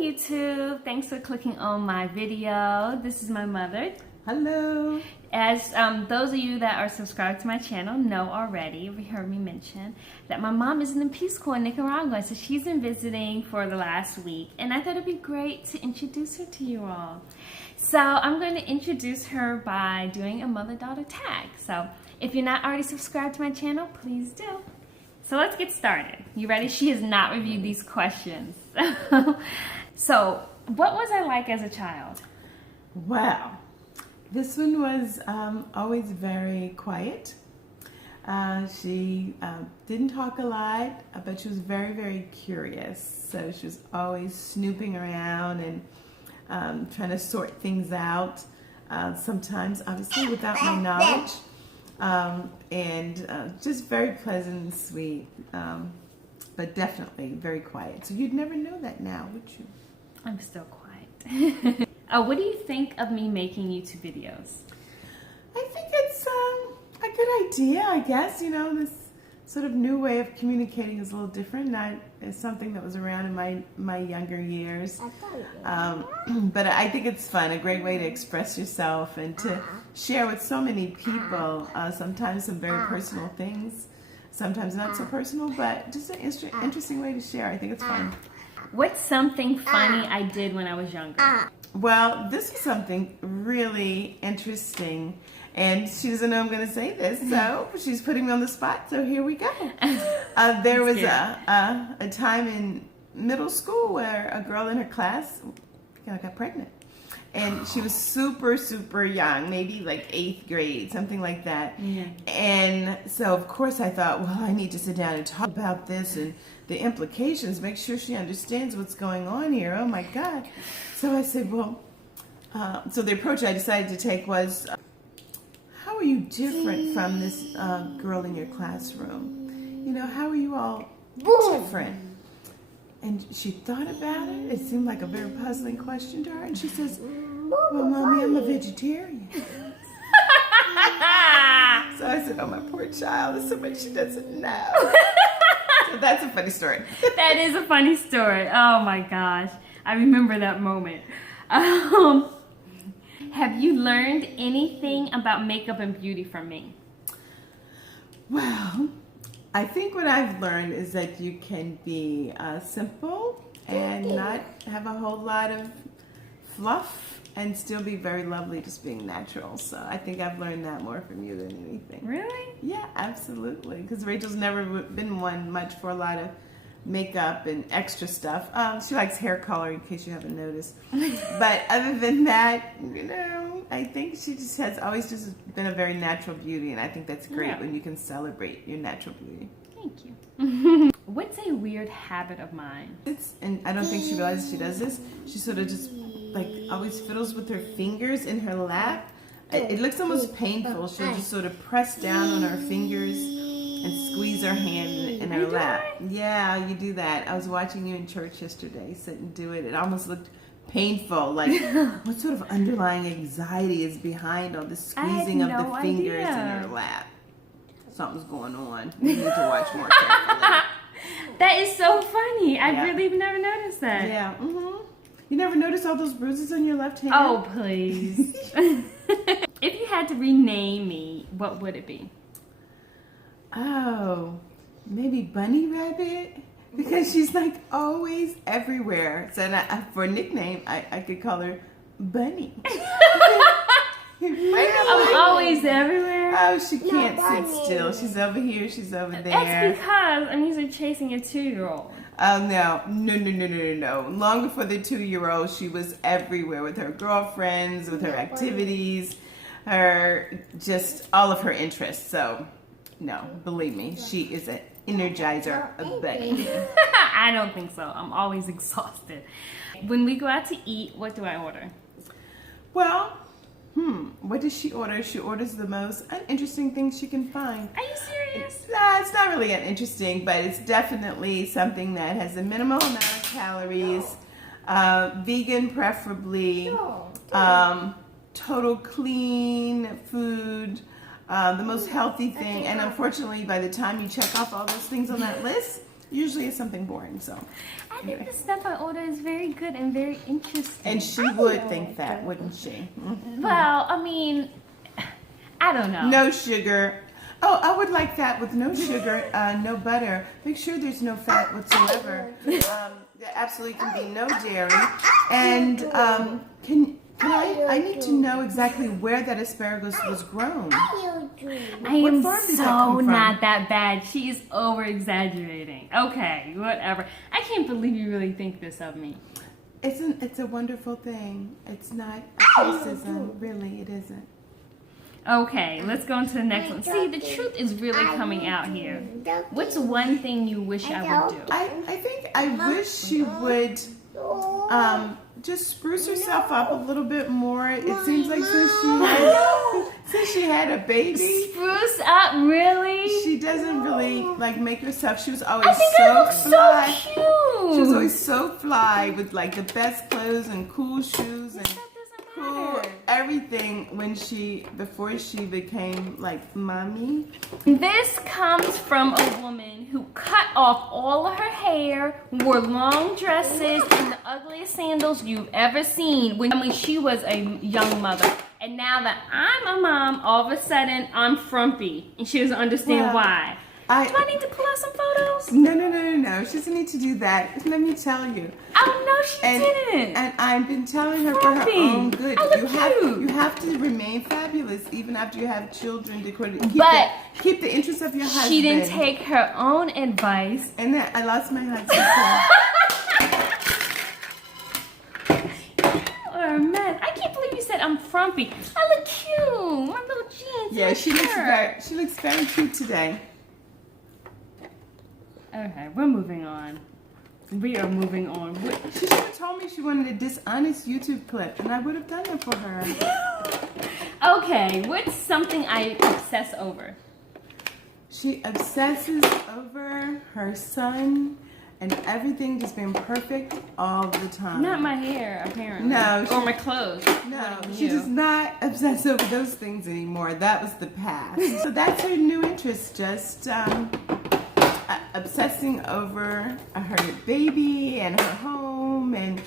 YouTube. Thanks for clicking on my video. This is my mother. Hello. As those of you that are subscribed to my channel know already, you heard me mention that my mom is in the Peace Corps in Nicaragua, so she's been visiting for the last week, and I thought it'd be great to introduce her to you all. So I'm going to introduce her by doing a mother-daughter tag. So if you're not already subscribed to my channel, please do. So let's get started. You ready? She has not reviewed these questions. So what was I like as a child? Wow. This one was always very quiet. She didn't talk a lot, but she was very, very curious. So she was always snooping around and trying to sort things out. Sometimes, obviously, without my knowledge. Just very pleasant and sweet, but definitely very quiet. So you'd never know that now, would you? I'm still quiet. What do you think of me making YouTube videos? I think it's a good idea, I guess. You know, this sort of new way of communicating is a little different. It's something that was around in my younger years. But I think it's fun, a great way to express yourself and to share with so many people, sometimes some very personal things, sometimes not so personal, but just an interesting way to share. I think it's fun. What's something funny I did when I was younger? Well, this is something really interesting, and she doesn't know I'm going to say this, so she's putting me on the spot, so here we go. There was a time in middle school where a girl in her class got pregnant, and she was super, super young, maybe like 8th grade, something like that. And so, of course, I thought, well, I need to sit down and talk about this and the implications, make sure she understands what's going on here. Oh, my God. So I said, well, so the approach I decided to take was, how are you different from this girl in your classroom? You know, how are you all different? And she thought about it. It seemed like a very puzzling question to her. And she says, well, Mommy, I'm a vegetarian. So I said, oh, my poor child, there's so much she doesn't know. So that's a funny story. That is a funny story. Oh, my gosh. I remember that moment. Have you learned anything about makeup and beauty from me? Well, I think what I've learned is that you can be simple and not have a whole lot of fluff and still be very lovely just being natural. So I think I've learned that more from you than anything. Really? Yeah, absolutely. Because Rachel's never been one much for a lot of makeup and extra stuff. She likes hair color, in case you haven't noticed. But other than that, you know, I think she just has always just been a very natural beauty, and I think that's great when you can celebrate your natural beauty. Thank you. What's a weird habit of mine? And I don't think she realizes she does this. She sort of just like always fiddles with her fingers in her lap. It looks almost painful. She'll just sort of press down on her fingers and squeeze her hand in her lap. Yeah, you do that. I was watching you in church yesterday sit and do it. It almost looked painful. Like, what sort of underlying anxiety is behind all this squeezing of the fingers in her lap? Something's going on. You need to watch more carefully. That is so funny. I really never noticed that. Yeah. You never noticed all those bruises on your left hand? Oh, please. If you had to rename me, what would it be? Oh, maybe Bunny Rabbit? Because she's like always everywhere. So for a nickname, I could call her Bunny. I'm always everywhere. Oh, she can't sit still. She's over here, she's over there. That's because I'm usually chasing a 2-year-old. Oh, no. Long before the 2-year-old, she was everywhere with her girlfriends, with her activities, just all of her interests. So, no, believe me, she is an energizer bunny. I don't think so. I'm always exhausted. When we go out to eat, what do I order? Well, what does she order? She orders the most uninteresting things she can find. Are you serious? It's not really uninteresting, but it's definitely something that has a minimal amount of calories, vegan preferably, total clean food, the most healthy thing. And unfortunately, by the time you check off all those things on that list, usually it's something boring. So I think the stuff I order is very good and very interesting. And she would think that, wouldn't she? Mm-hmm. Well, I mean, I don't know. No sugar. Oh, I would like that with no sugar, no butter. Make sure there's no fat whatsoever. There absolutely can be no dairy. And I need to know exactly where that asparagus was grown. I am so not that bad. She is over exaggerating. Okay, whatever. I can't believe you really think this of me. It's a wonderful thing. It's not a criticism. Really, it isn't. Okay, let's go on to the next one. See, the truth is really coming out here. What's one thing you wish I would do? I think I wish she would just spruce herself up a little bit more. It seems like since she had a baby. Spruce up, really? She doesn't really like make herself. She was always so fly. So cute. She was always so fly with like the best clothes and cool shoes and cool everything before she became like mommy. This comes from a woman who cut off all of her hair, wore long dresses, and the ugliest sandals you've ever seen when she was a young mother. And now that I'm a mom, all of a sudden I'm frumpy, and she doesn't understand why. Do I need to pull out some photos? No. She doesn't need to do that. Let me tell you. Oh, no, she didn't. And I've been telling her for her own good. I look cute. You have to remain fabulous even after you have children. Keep the interest of your husband. She didn't take her own advice. And then I lost my husband. You are a mess. I can't believe you said I'm frumpy. I look cute. My little jeans. Yeah, she looks very cute today. Okay, we're moving on. We are moving on. She should have told me she wanted a dishonest YouTube clip, and I would have done it for her. Okay, what's something I obsess over? She obsesses over her son and everything just being perfect all the time. Not my hair, apparently. No. Or my clothes. No, she does not obsess over those things anymore. That was the past. So that's her new interest, just obsessing over her baby and her home and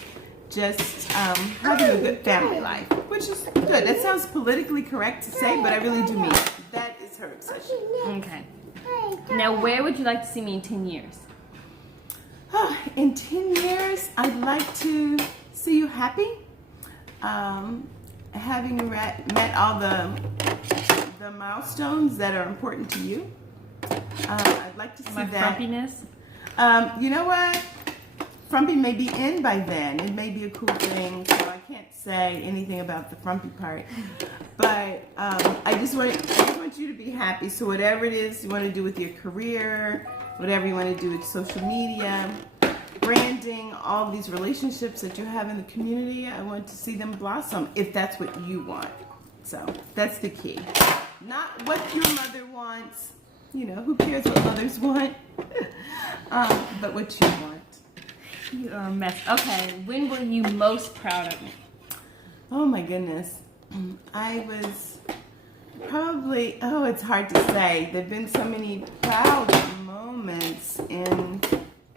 just having a good family life, which is good. That sounds politically correct to say, but I really do mean it. That is her obsession. Okay. Now, where would you like to see me in 10 years? In 10 years, I'd like to see you happy, having met all the milestones that are important to you. I'd like to see my that. Frumpiness? You know what? Frumpy may be in by then. It may be a cool thing, so I can't say anything about the frumpy part. But I just want you to be happy. So whatever it is you want to do with your career, whatever you want to do with social media, branding, all these relationships that you have in the community, I want to see them blossom if that's what you want. So that's the key. Not what your mother wants. You know, who cares what mothers want? But what you want. You are a mess. Okay, when were you most proud of me? Oh my goodness. I was probably, it's hard to say. There have been so many proud moments in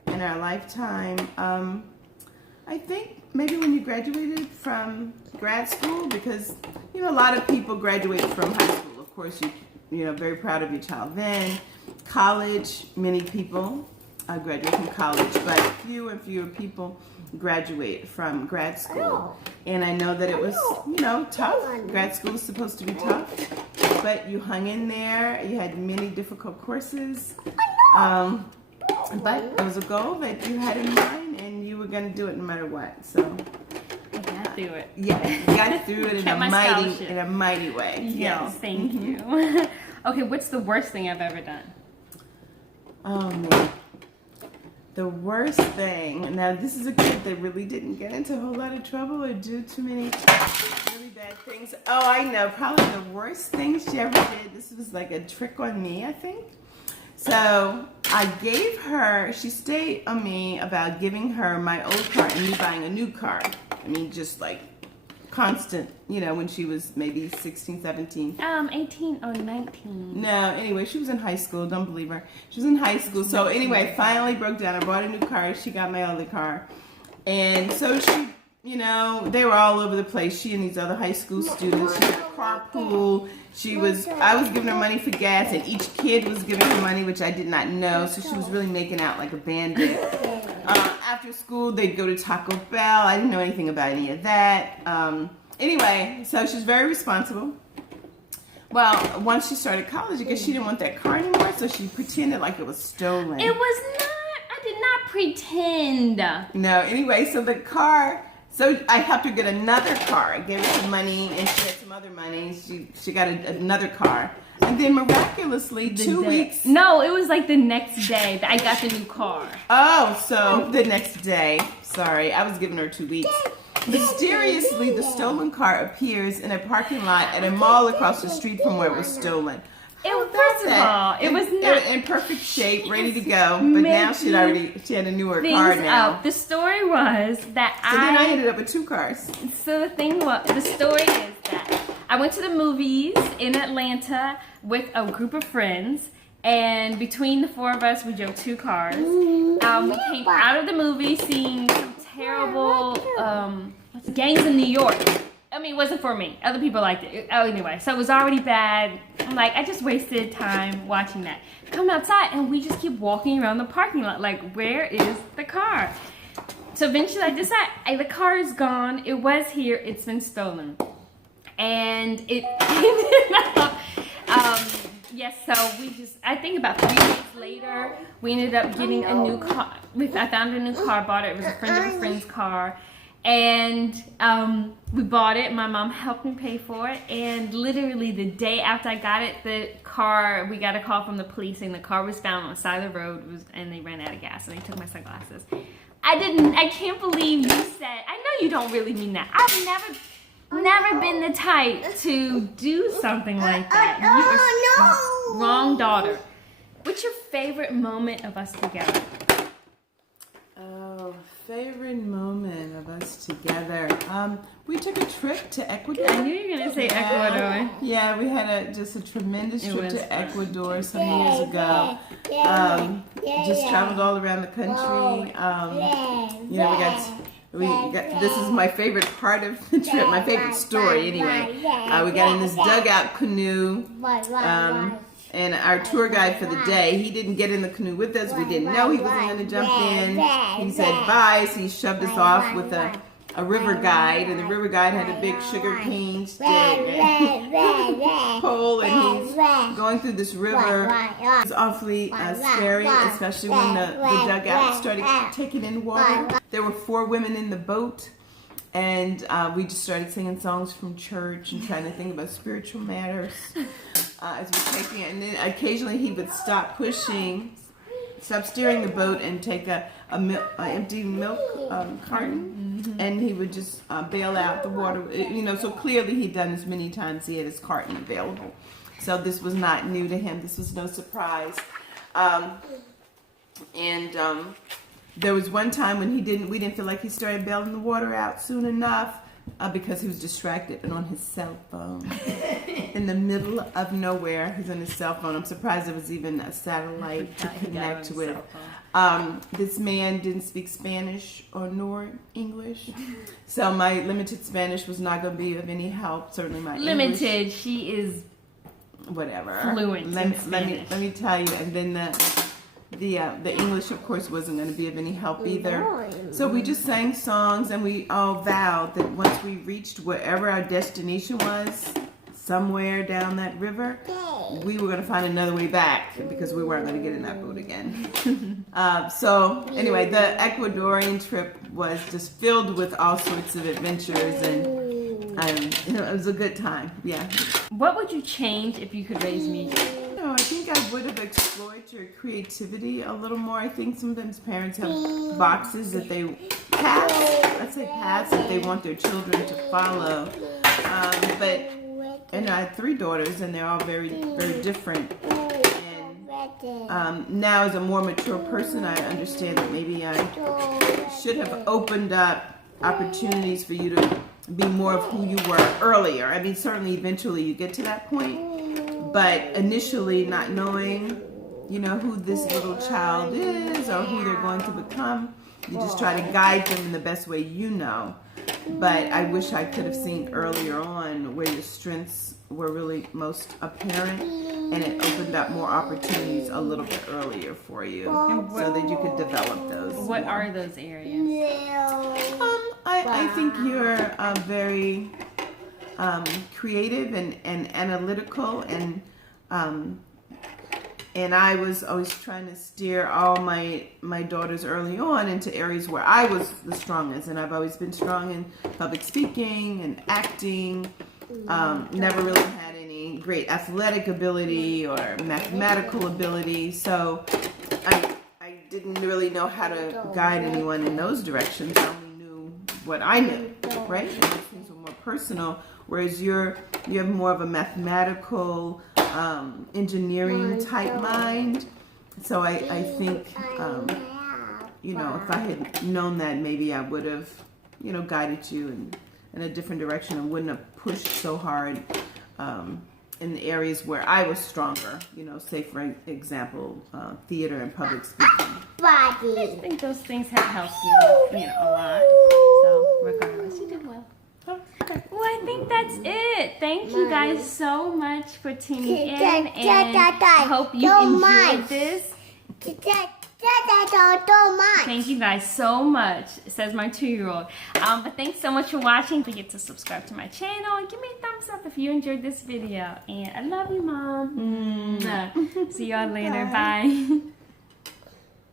our lifetime. I think maybe when you graduated from grad school, because, a lot of people graduate from high school. Of course, you're very proud of your child. Then college, many people graduate from college, but fewer and fewer people graduate from grad school. And I know that it was, tough. Grad school is supposed to be tough, but you hung in there. You had many difficult courses. But it was a goal that you had in mind, and you were going to do it no matter what. So I got through it. Yeah, you got through it in a mighty way. Yes, thank you. Okay, what's the worst thing I've ever done? Oh man, the worst thing. Now this is a kid that really didn't get into a whole lot of trouble or do too many really bad things. Oh, I know. Probably the worst thing she ever did. This was like a trick on me, I think. So she stayed on me about giving her my old car and me buying a new car. I mean, just like constant, when she was maybe 16, 17. 18 or 19. No, anyway, she was in high school. Don't believe her. She was in high school. So anyway, finally broke down. I bought a new car. She got my other car. And so she, they were all over the place. She and these other high school students. She had a carpool. I was giving her money for gas, and each kid was giving her money, which I did not know. So she was really making out like a bandit. After school, they'd go to Taco Bell. I didn't know anything about any of that. Anyway, so she's very responsible. Well, once she started college, I guess she didn't want that car anymore, so she pretended like it was stolen. It was not. I did not pretend. No, anyway, so the car. So I helped her get another car. I gave her some money, and she had some other money. She got another car. And then miraculously, 2 weeks. No, it was like the next day that I got the new car. Oh, so the next day. Sorry, I was giving her 2 weeks. Mysteriously, the stolen car appears in a parking lot at a mall across the street from where it was stolen. First of all, it was not in perfect shape, ready to go. But now she had a newer car now. The story was that then I ended up with 2 cars. So the story is that I went to the movies in Atlanta with a group of friends, and between the 4 of us, we drove 2 cars. We came out of the movie seeing some terrible gangs in New York. I mean, it wasn't for me. Other people liked it. Oh, anyway, so it was already bad. I'm like, I just wasted time watching that. Come outside, and we just keep walking around the parking lot. Like, where is the car? So eventually I decide, the car is gone. It was here. It's been stolen. And it ended up, yes, so I think about 3 weeks later, we ended up getting a new car. I found a new car, bought it. It was a friend of a friend's car. And we bought it. My mom helped me pay for it. And literally the day after I got it, we got a call from the police saying the car was found on the side of the road and they ran out of gas. And they took my sunglasses. I can't believe you said, I know you don't really mean that. I've never been the type to do something like that. You are wrong daughter. What's your favorite moment of us together? Oh, favorite moment of us together. We took a trip to Ecuador. I knew you were going to say Ecuador. Yeah, we had just a tremendous trip to Ecuador some years ago. Just traveled all around the country. We got this is my favorite part of the trip, my favorite story anyway. We got in this dugout canoe. And our tour guide for the day, he didn't get in the canoe with us. We didn't know he wasn't going to jump in. He said bye, so he shoved us off with a river guide. And the river guide had a big sugar cane pole, and he's going through this river. It was awfully scary, especially when the dugout started taking in water. There were 4 women in the boat. And we just started singing songs from church and trying to think about spiritual matters as we're taking it. And then occasionally he would stop steering the boat and take a empty milk carton, and he would just bail out the water. So clearly he'd done this many times. He had his carton available. So this was not new to him. This was no surprise. There was one time when we didn't feel like he started bailing the water out soon enough because he was distracted and on his cell phone. In the middle of nowhere, he's on his cell phone. I'm surprised there was even a satellite to connect with. This man didn't speak Spanish nor English, so my limited Spanish was not going to be of any help. Certainly my limited. English, She is whatever fluent. Let me tell you, and then the English, of course, wasn't going to be of any help either. So we just sang songs, and we all vowed that once we reached wherever our destination was, somewhere down that river, we were going to find another way back because we weren't going to get in that boat again. So anyway, the Ecuadorian trip was just filled with all sorts of adventures, and it was a good time. Yeah. What would you change if you could raise me? I think I would have explored your creativity a little more. I think sometimes parents have boxes that they paths that they want their children to follow. And I have 3 daughters, and they're all very, very different. And now, as a more mature person, I understand that maybe I should have opened up opportunities for you to be more of who you were earlier. I mean, certainly eventually you get to that point, but initially not knowing, you know, who this little child is or who they're going to become, you just try to guide them in the best way you know. But I wish I could have seen earlier on where your strengths were really most apparent, and it opened up more opportunities a little bit earlier for you so that you could develop those. What more. are those areas? I think you're very creative and analytical, and I was always trying to steer all my daughters early on into areas where I was the strongest, and I've always been strong in public speaking and acting. Never really had any great athletic ability or mathematical ability, so I didn't really know how to guide anyone in those directions. I only knew what I knew, right? And those things were more personal, whereas you have more of a mathematical, engineering type mind. So I think, you know, if I had known that, maybe I would have, you know, guided you in a different direction and wouldn't have pushed so hard in the areas where I was stronger, you know, say for example, theater and public speaking. I think those things have helped you, you know, a lot. So regardless, you did well. Well, I think that's it. Thank you guys so much for tuning in, and I hope you enjoyed this. Thank you guys so much, says my 2-year-old. But thanks so much for watching. Don't forget to subscribe to my channel and give me a thumbs up if you enjoyed this video. And I love you, Mom. See y'all later. Bye.